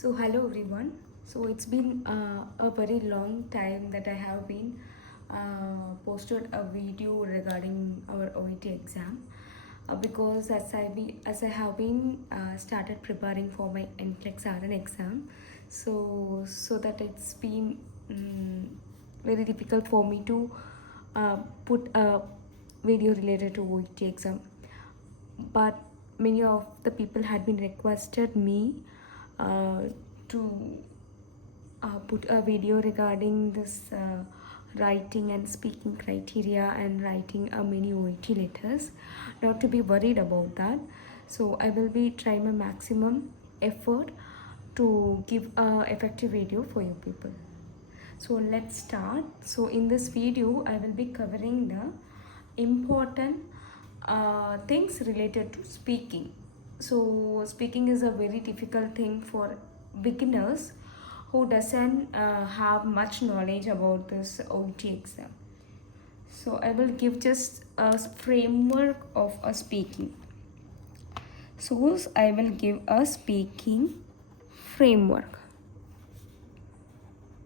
So hello everyone. So it's been a very long time that I have been posted a video regarding our OET exam because as I have been started preparing for my NCLEX RN exam, so that it's been very difficult for me to put a video related to OET exam, but many of the people had been requested me uh, to put a video regarding this writing and speaking criteria and writing a mini OET letters. Not to be worried about that. So I will be trying my maximum effort to give a effective video for you people. So let's start. So in this video I will be covering the important things related to speaking. So speaking is a very difficult thing for beginners who doesn't have much knowledge about this OET exam. So I will give just a framework of a speaking. So I will give a speaking framework.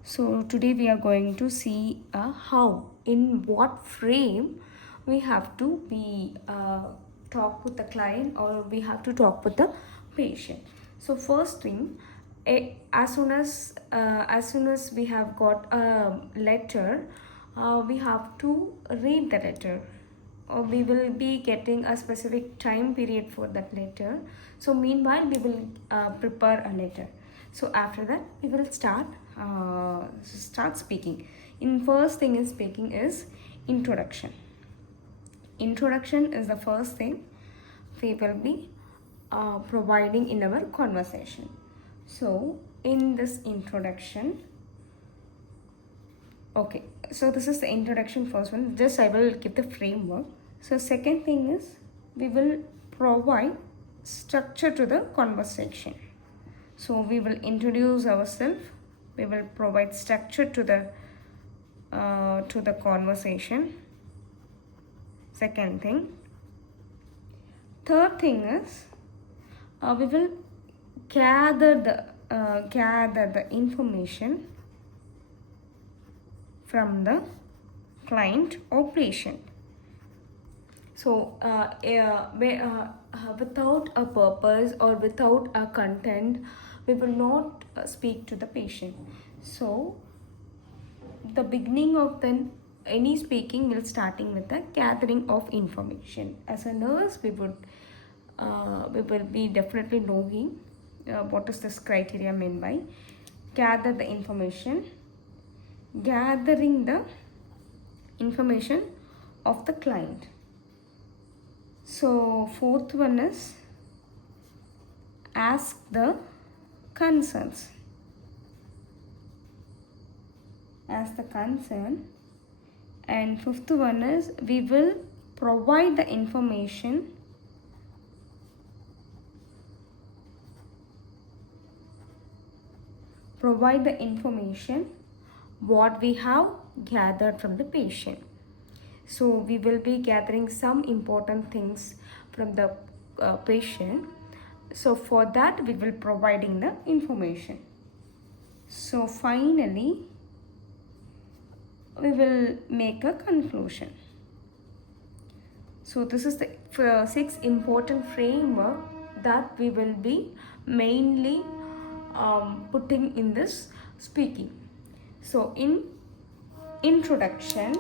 So today we are going to see how, in what frame we have to be talk with the client, or we have to talk with the patient. So first thing, as soon as we have got a letter, we have to read the letter, or we will be getting a specific time period for that letter. So meanwhile we will prepare a letter. So after that we will start speaking. In first thing in speaking is introduction. Introduction is the first thing we will be providing in our conversation. So in this introduction, okay, so this is the introduction, first one. Just I will give the framework. So second thing is we will provide structure to the conversation. So we will introduce ourselves, we will provide structure to the conversation. Second thing. Third thing is we will gather the information from the client or patient. So without a purpose or without a content, we will not speak to the patient. So the beginning of any speaking will starting with the gathering of information. As a nurse, we will be definitely knowing what is this criteria meant by gather the information, gathering the information of the client. So fourth one is ask the concerns. Ask the concern. And fifth one is we will provide the information what we have gathered from the patient. So we will be gathering some important things from the patient. So for that we will providing the information. So finally we will make a conclusion. So this is the 6 important framework that we will be mainly putting in this speaking. So in introduction,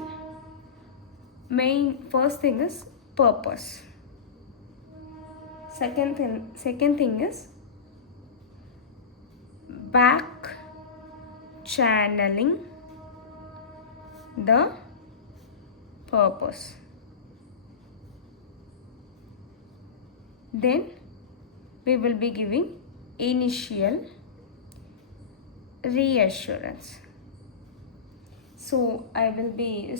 first thing is purpose. Second thing is back channeling the purpose. Then we will be giving initial reassurance. So it will be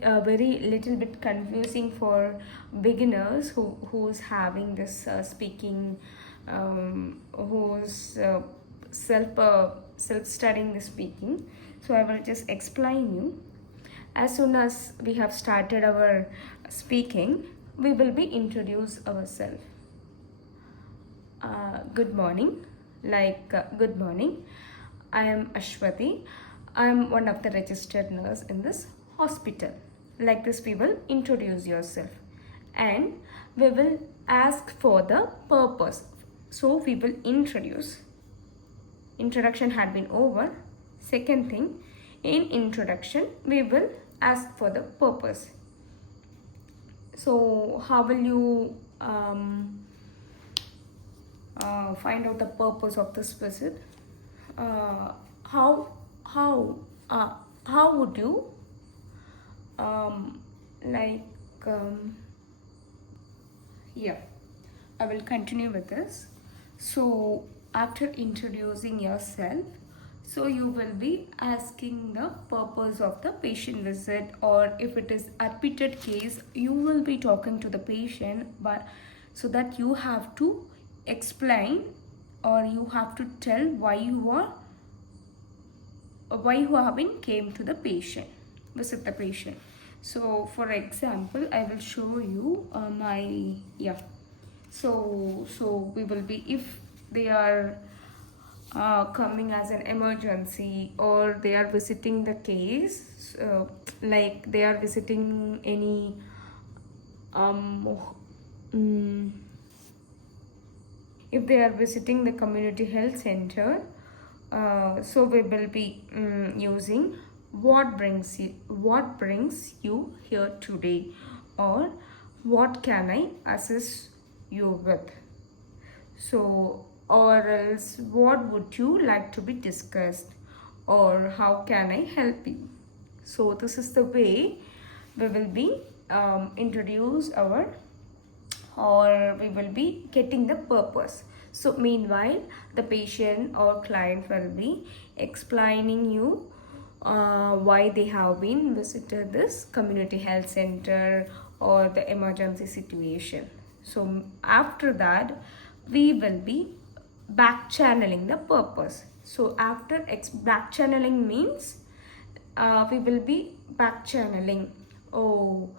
very little bit confusing for beginners who's having this speaking, who's self studying the speaking. So I will just explain you. As soon as we have started our speaking, we will be introduce ourselves. Good morning. like good morning, I am Ashwati. I am one of the registered nurse in this hospital. Like this, we will introduce yourself and we will ask for the purpose. So we will introduce. Introduction had been over. Second thing, in introduction, we will ask for the purpose. So how will you find out the purpose of this visit? How how how would you like yeah, I will continue with this. So after introducing yourself, so you will be asking the purpose of the patient visit, or if it is a repeated case, you will be talking to the patient, but so that you have to explain or you have to tell why you have been came to the patient, visit the patient. So for example, I will show you so we will be, if they are coming as an emergency or they are visiting the case, like they are visiting any if they are visiting the community health center, so we will be using what brings you here today, or what can I assist you with. So, or else what would you like to be discussed, or how can I help you. So this is the way we will be introduce our, or we will be getting the purpose. So meanwhile, the patient or client will be explaining you why they have been visited this community health center or the emergency situation. So after that, we will be back channeling the purpose. So after back channeling means we will be back channeling. Oh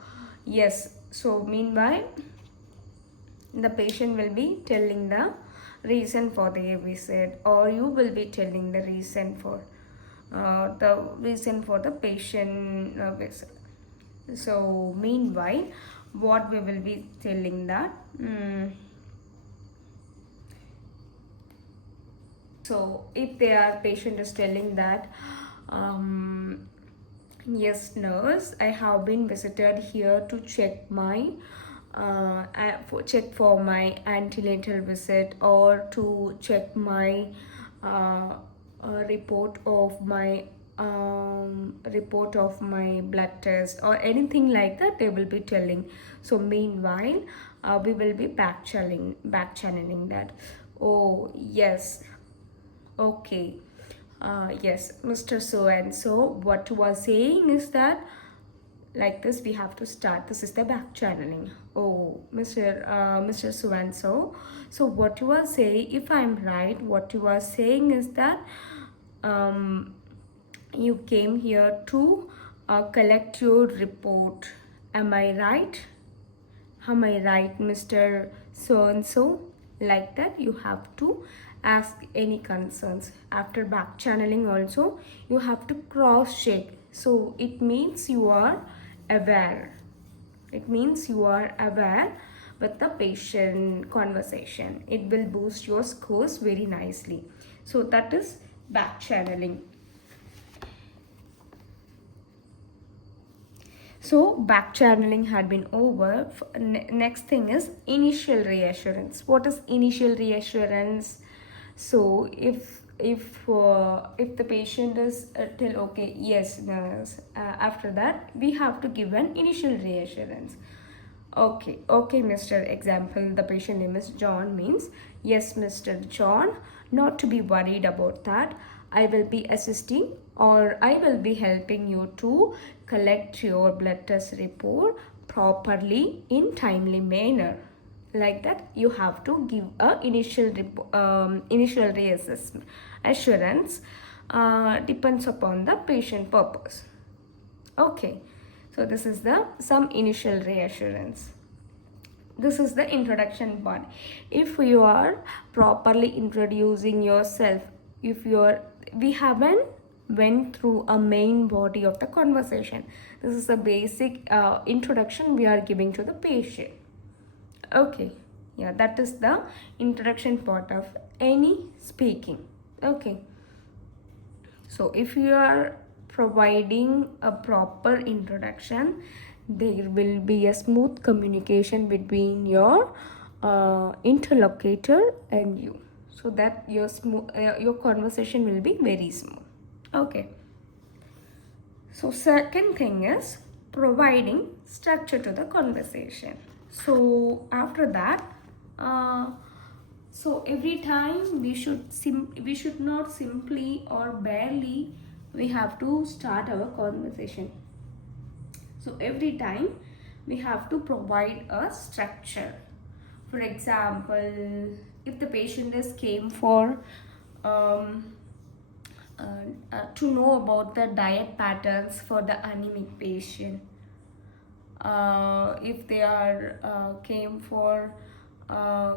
yes. So meanwhile, the patient will be telling the reason for the visit, or you will be telling the reason for the patient visit. So meanwhile, what we will be telling that so if their patient is telling that yes nurse, I have been visited here to check my check for my antenatal visit, or to check my report of my blood test, or anything like that they will be telling. So meanwhile, we will be back channeling that. Oh yes, okay, yes Mr. So and so, what you are saying is that, like this we have to start. This is the back channeling. Oh Mr. So and so, so what you are saying, if I'm right, what you are saying is that you came here to collect your report. Am I right? Am I right, Mr. So and so? Like that you have to ask any concerns. After back channeling also, you have to cross check. So it means you are aware. It means you are aware with the patient conversation. It will boost your scores very nicely. So that is back channeling. So back channeling had been over. Next thing is initial reassurance. What is initial reassurance? So if the patient is tell okay yes nurse, after that we have to give an initial reassurance. Okay Mr. Example, the patient name is John, means yes Mr. John, not to be worried about that. I will be assisting, or I will be helping you to collect your blood test report properly in timely manner. Like that you have to give a initial reassessment assurance, depends upon the patient purpose. Okay, so this is the some initial reassurance. this is the introduction part. If you are properly introducing yourself, if you are, we haven't went through a main body of the conversation. This is the basic introduction we are giving to the patient. Okay, yeah, that is the introduction part of any speaking. Okay, so if you are providing a proper introduction, there will be a smooth communication between your interlocutor and you, so that your conversation will be very smooth. Okay, so second thing is providing structure to the conversation. So after that, so every time we should not simply or barely we have to start our conversation. So every time we have to provide a structure. For example, if the patient is came for to know about the diet patterns for the anemic patient, if they are came for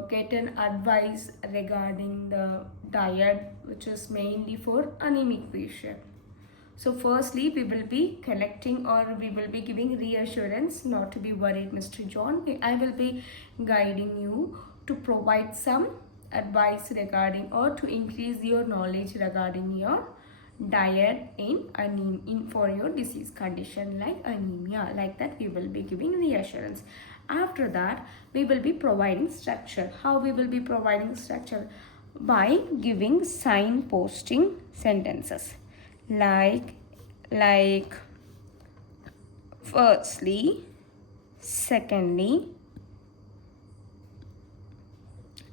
get an advice regarding the diet which is mainly for anemic patient. So firstly, we will be collecting or we will be giving reassurance, not to be worried, Mr. John. I will be guiding you to provide some advice regarding or to increase your knowledge regarding your diet in for your disease condition like anemia. Like that, we will be giving reassurance. After that, we will be providing structure. How we will be providing structure? By giving signposting sentences. Like firstly, secondly,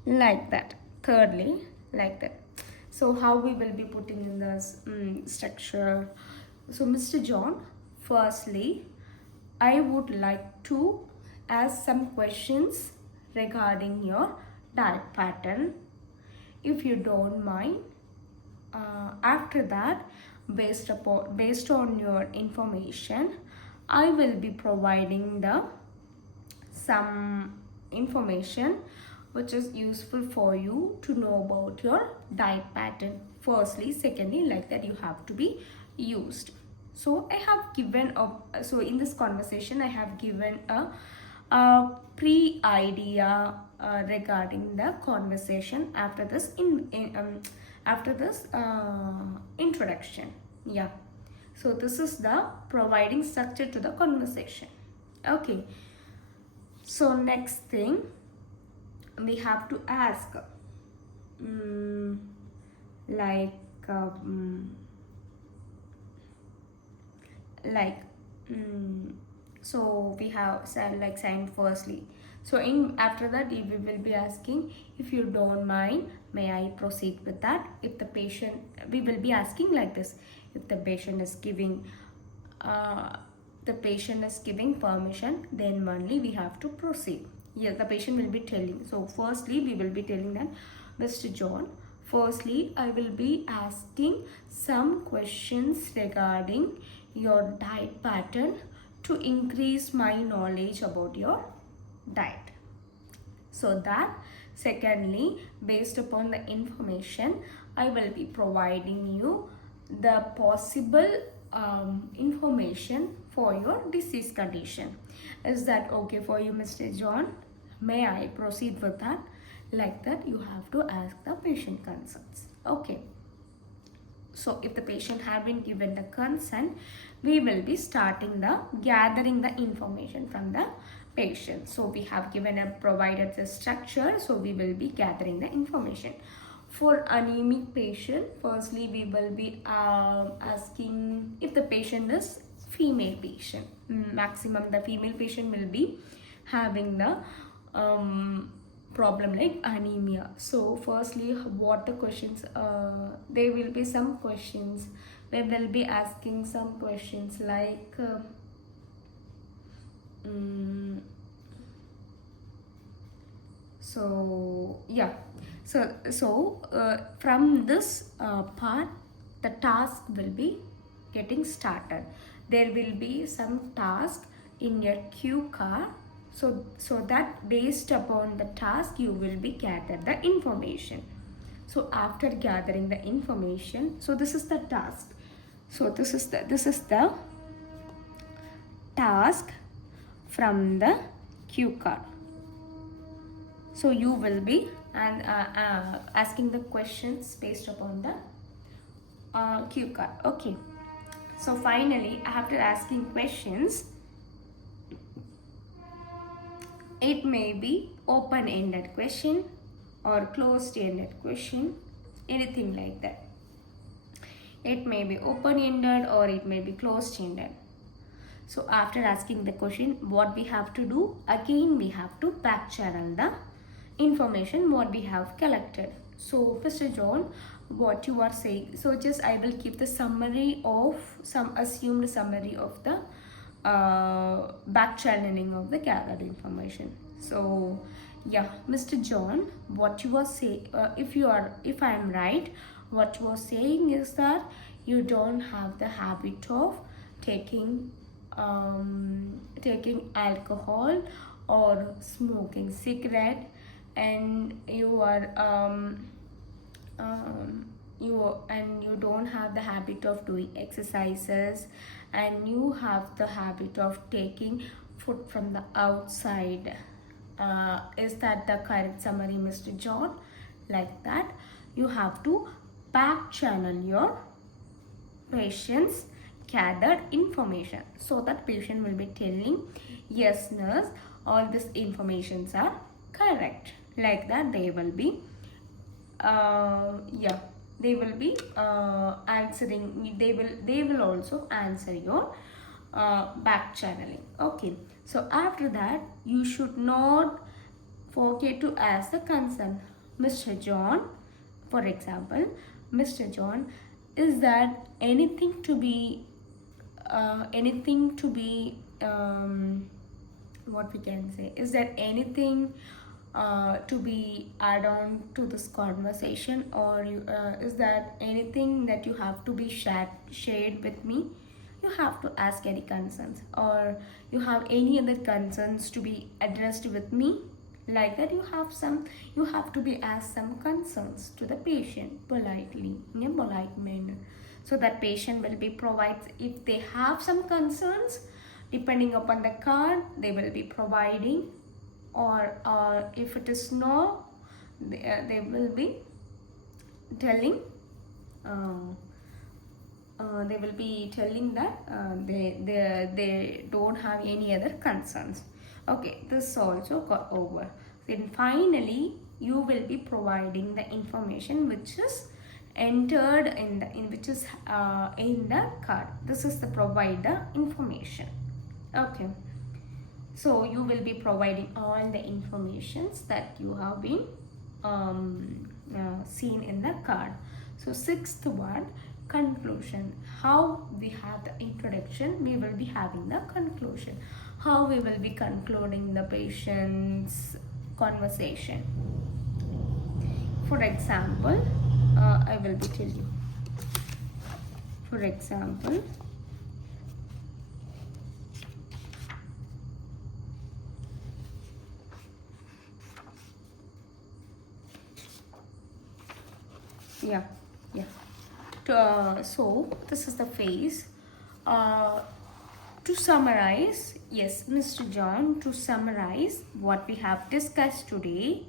like that, thirdly, like that. So how we will be putting in this structure? So Mr. John, firstly, I would like to ask some questions regarding your diet pattern, if you don't mind. After that, based on your information, I will be providing some information which is useful for you to know about your diet pattern. Firstly, secondly, like that you have to be used. So I have given so in this conversation I have given a pre-idea regarding the conversation after this introduction. Yeah, so this is the providing structure to the conversation. Okay, so next thing we have to ask so we have signed firstly. So after that we will be asking, if you don't mind, may I proceed with that? If the patient, we will be asking like this, if the patient is giving permission, then only we have to proceed. Yes, the patient will be telling. So firstly we will be telling that, Mr. John, firstly I will be asking some questions regarding your diet pattern to increase my knowledge about your diet. So that, secondly, based upon the information, I will be providing you the possible information for your disease condition. Is that okay for you, Mr. John? May I proceed with that? Like that, you have to ask the patient concerns. Okay. So if the patient have been given the consent, we will be starting gathering the information from the patient. So we have provided the structure, so we will be gathering the information. For anemic patient, firstly we will be asking if the patient is female patient. Maximum the female patient will be having the problem like anemia. So firstly, what the questions, there will be some questions. We will be asking some questions like so yeah, so from this part, the task will be getting started. There will be some task in your cue card. So that based upon the task you will be gather the information. So after gathering the information, so this is the task. So this is the task from the cue card. So you will be asking the questions based upon the cue card. Okay. So finally, after asking questions, it may be open-ended question or closed-ended question, anything like that. It may be open-ended or it may be closed-ended. So after asking the question, what we have to do? Again, we have to back channel the information what we have collected. So Mr. John, what you are saying, so just I will keep the summary of some assumed summary of the back channeling of the gathered information. So yeah, Mr. John, what you are saying, if I am right, what you are saying is that you don't have the habit of taking alcohol or smoking cigarette, and you don't have the habit of doing exercises, and you have the habit of taking food from the outside. Is that the correct summary, Mr. John? Like that, you have to back channel your patient's gathered information, so that patient will be telling, yes nurse, all these informations are correct. Like that, they will be answering. They will also answer your back channeling. Okay, so after that, you should not forget to ask the concern. Mr. John, for example, Mr. John, is that anything to be what we can say, is there anything to be add on to this conversation, or is that anything that you have to be shared with me? You have to ask any concerns, or you have any other concerns to be addressed with me. Like that, you have to be asked some concerns to the patient politely, in a polite manner, so that patient will be provided. If they have some concerns, depending upon the card, they will be providing, or if it is no, they will be telling that they don't have any other concerns. Okay, this also got over. Then finally, you will be providing the information which is entered in the card. This is the provider information. Okay, so you will be providing all the informations that you have been seen in the card. So sixth one, conclusion. How we have the introduction, we will be having the conclusion. How we will be concluding the patient's conversation. For example, I will be telling you. For example, yeah. So this is the phase. To summarize, yes, Mr. John, to summarize what we have discussed today,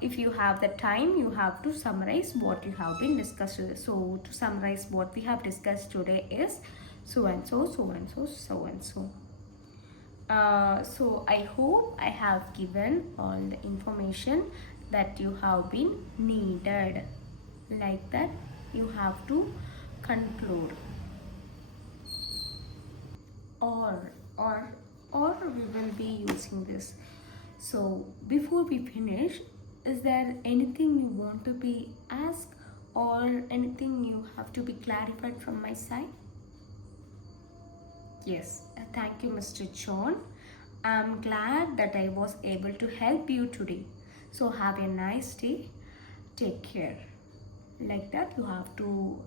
if you have the time, you have to summarize what you have been discussed today. So to summarize what we have discussed today is so and so, so and so, so and so. So I hope I have given all the information that you have been needed. Like that, you have to conclude, or we will be using this. So before we finish, is there anything you want to be asked, or anything you have to be clarified from my side? Yes, thank you, Mr. John. I'm glad that I was able to help you today. So have a nice day. Take care. Like that, you have to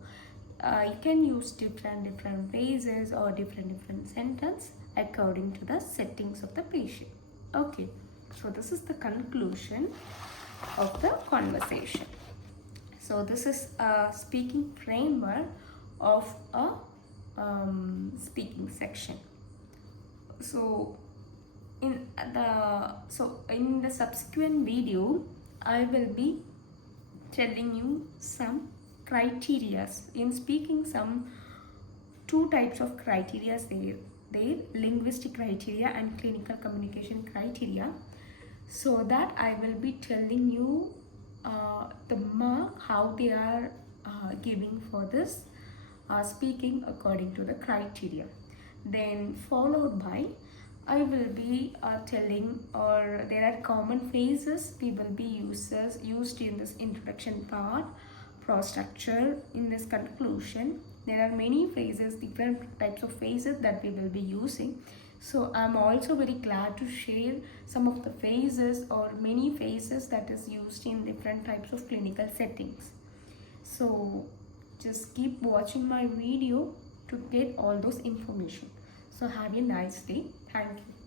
you can use different phrases or different sentence according to the settings of the patient. Okay, so this is the conclusion of the conversation. So this is a speaking framework of a speaking section. So in the subsequent video, I will be telling you some criteria in speaking. Some two types of criteria there, linguistic criteria and clinical communication criteria. So that I will be telling you the mark how they are giving for this speaking according to the criteria. Then followed by I will be telling, or there are common phrases we will be used in this introduction part, structure. In this conclusion, there are many phrases, different types of phrases that we will be using. So I'm also very glad to share some of the phrases or many phrases that is used in different types of clinical settings. So just keep watching my video to get all those information. So have a nice day. Thank you.